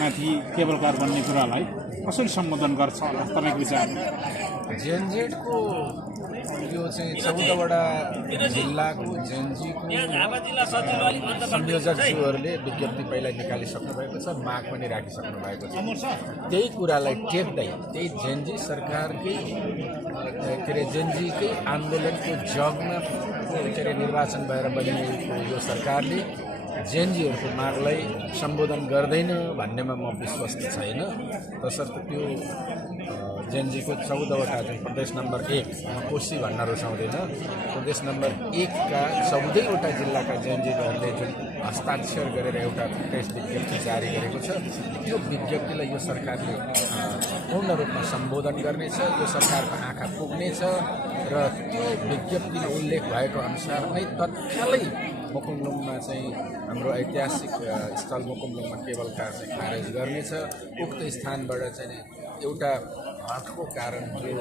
माथि cable car भन्ने कुरालाई कसरी सम्बोधन गर्छ होला तपाईँको विचार? जेनजेडको यो चाहिँ 14वटा जिल्लाको जेनजीको संयोजकज्यूहरूले विज्ञप्ति पहिला निकालिसक्नु भएको छ, माग पनि राखिसक्नु भएको छ। त्यही कुरालाई टेक्दै त्यही जेनजी सरकारकै के अरे जेनजीकै आन्दोलनको जगमा के अरे निर्वाचन भएर बनिएको यो सरकारले जेनजीहरूको मागलाई सम्बोधन गर्दैन भन्नेमा म विश्वस्त छैन। तसर्थ त्यो जेनजीको 14वटा जुन प्रदेश नम्बर 1 कोशी भन्न रुचाउँदैन, प्रदेश नम्बर 1 का 14वटा जिल्लाका जेनजीहरूले जुन हस्ताक्षर गरेर एउटा प्रेस विज्ञप्ति जारी गरेको छ, त्यो विज्ञप्तिलाई यो सरकारले पूर्ण रूपमा सम्बोधन गर्नेछ, यो सरकारको आँखा पुग्नेछ र त्यो विज्ञप्तिमा उल्लेख भएको अनुसार नै तत्कालै मुकुमलुङमा चाहिँ हाम्रो ऐतिहासिक स्थल मुकुमलुङमा केबल कार चाहिँ खारेज गर्नेछ। उक्त स्थानबाट चाहिँ एउटा हटको कारण जो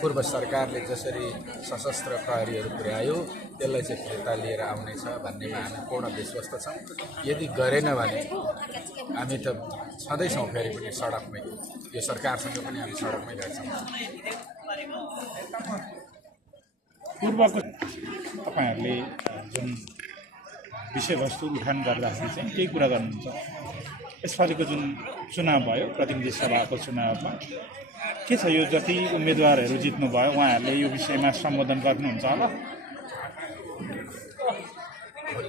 पूर्व सरकारले जसरी सशस्त्र प्रहरीहरू पुर्यायो त्यसलाई चाहिँ फिर्ता लिएर आउनेछ भन्नेमा हामी पूर्ण विश्वस्त छौँ। यदि गरेन भने हामी त छँदैछौँ फेरि पनि सडकमै, यो सरकारसँग पनि हामी सडकमै गर्छौँ। पूर्वको तपाईँहरूले जुन विषयवस्तु उठान गर्दाखेरि चाहिँ केही कुरा गर्नुहुन्छ? यसपालिको जुन चुनाव भयो, प्रतिनिधि सभाको चुनावमा के छ, यो जति उम्मेदवारहरू जित्नुभयो उहाँहरूले यो विषयमा सम्बोधन गर्नुहुन्छ होला?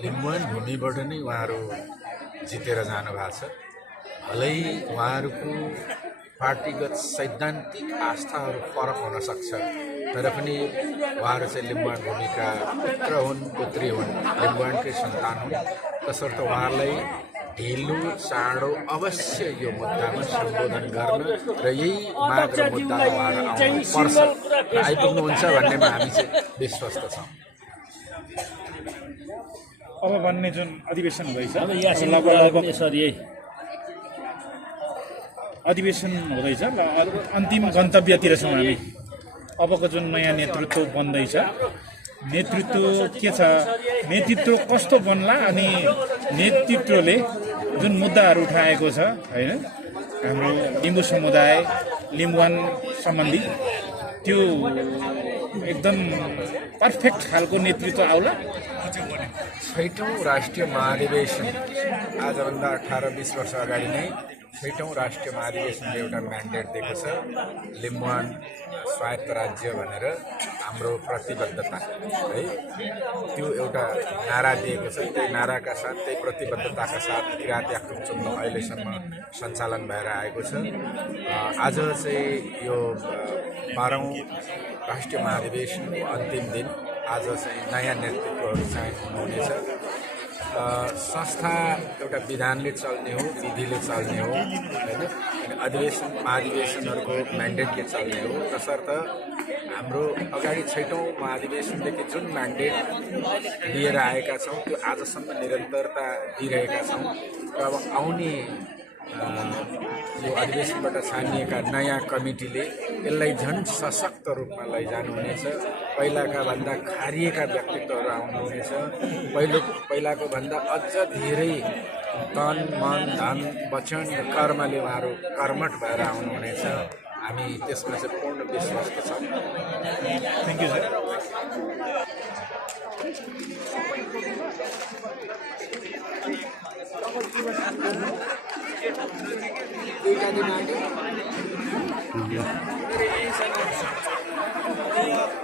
लिम्बुवान भूमिबाट नै उहाँहरू जितेर जानुभएको छ। भलै उहाँहरूको पार्टीगत सैद्धान्तिक आस्थाहरू फरक हुन सक्छ, तर पनि उहाँहरू चाहिँ लिम्बुवान भूमिका पुत्र हुन्, पुत्री हुन्, लिम्बुवानकै सन्तान हुन्। तसर्थ उहाँहरूलाई ढिलो चाँडो अवश्य यो मुद्दामा सम्बोधन गर्न र यही माग र मुद्दामा उहाँहरू आउनु पर्छ र आइपुग्नुहुन्छ भन्नेमा हामी चाहिँ विश्वस्त छौँ। अब भन्ने जुन अधिवेशन हुँदैछ, अधिवेशन हुँदैछ र अन्तिम गन्तव्यतिर छौँ हामी। अबको जुन नयाँ नेतृत्व बन्दैछ, नेतृत्व के छ, नेतृत्व कस्तो बन्ला अनि नेतृत्वले जुन मुद्दाहरू उठाएको छ होइन, हाम्रो लिम्बू समुदाय लिम्बुवान सम्बन्धी, त्यो एकदम पर्फेक्ट खालको नेतृत्व आउला। 6औं राष्ट्रिय महाधिवेशन आजभन्दा 18-20 वर्ष अगाडि नै 6औं राष्ट्रिय महाधिवेशनले एउटा म्यान्डेट दिएको छ, लिम्बुवान स्वायत्त राज्य भनेर हाम्रो प्रतिबद्धता है, त्यो एउटा नारा दिएको छ। त्यही नाराका साथ, त्यही प्रतिबद्धताका साथ किराँत याक्तुङ चुम्लो अहिलेसम्म सञ्चालन भएर आएको छ। आज चाहिँ यो 12औं राष्ट्रिय महाधिवेशनको अन्तिम दिन, आज चाहिँ नयाँ नेतृत्वहरू चयन हुनुहुनेछ। संस्था एउटा विधानले चल्ने हो, विधिले चल्ने हो होइन, अनि महाधिवेशनहरूको म्यान्डेटले चल्ने हो। तसर्थ हाम्रो अगाडि 6औं महाधिवेशनदेखि जुन म्यान्डेट लिएर आएका छौँ त्यो आजसम्म निरन्तरता दिइरहेका छौँ र अब आउने यो अधिवेशनबाट छानिएका नयाँ कमिटीले यसलाई झन् सशक्त रूपमा लैजानुहुनेछ। पहिलाका भन्दा खारिएका व्यक्तित्वहरू आउनुहुनेछ, पहिलाको भन्दा अझ धेरै तन मन धन वचन कर्मले उहाँहरू कर्मठ भएर आउनुहुनेछ। हामी त्यसमा चाहिँ पूर्ण विश्वस्त छौँ। Thank you sir.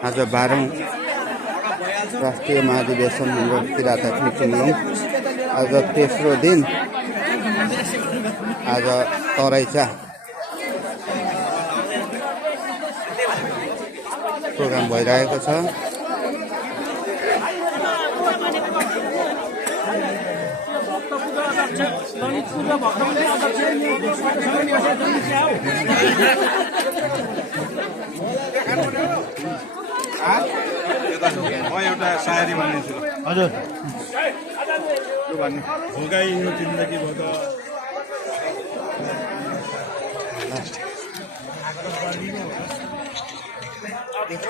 आज 12औं राष्ट्रिय महाधिवेशन हाम्रो किराँत याक्तुङ चुम्लोङ, आज तेस्रो दिन, आज तराईचा प्रोग्राम भइरहेको छ। म एउटा सायरी भन्नेछु। हजुर, यो भन्नु भोगाई यो जिन्दगी भोग Ini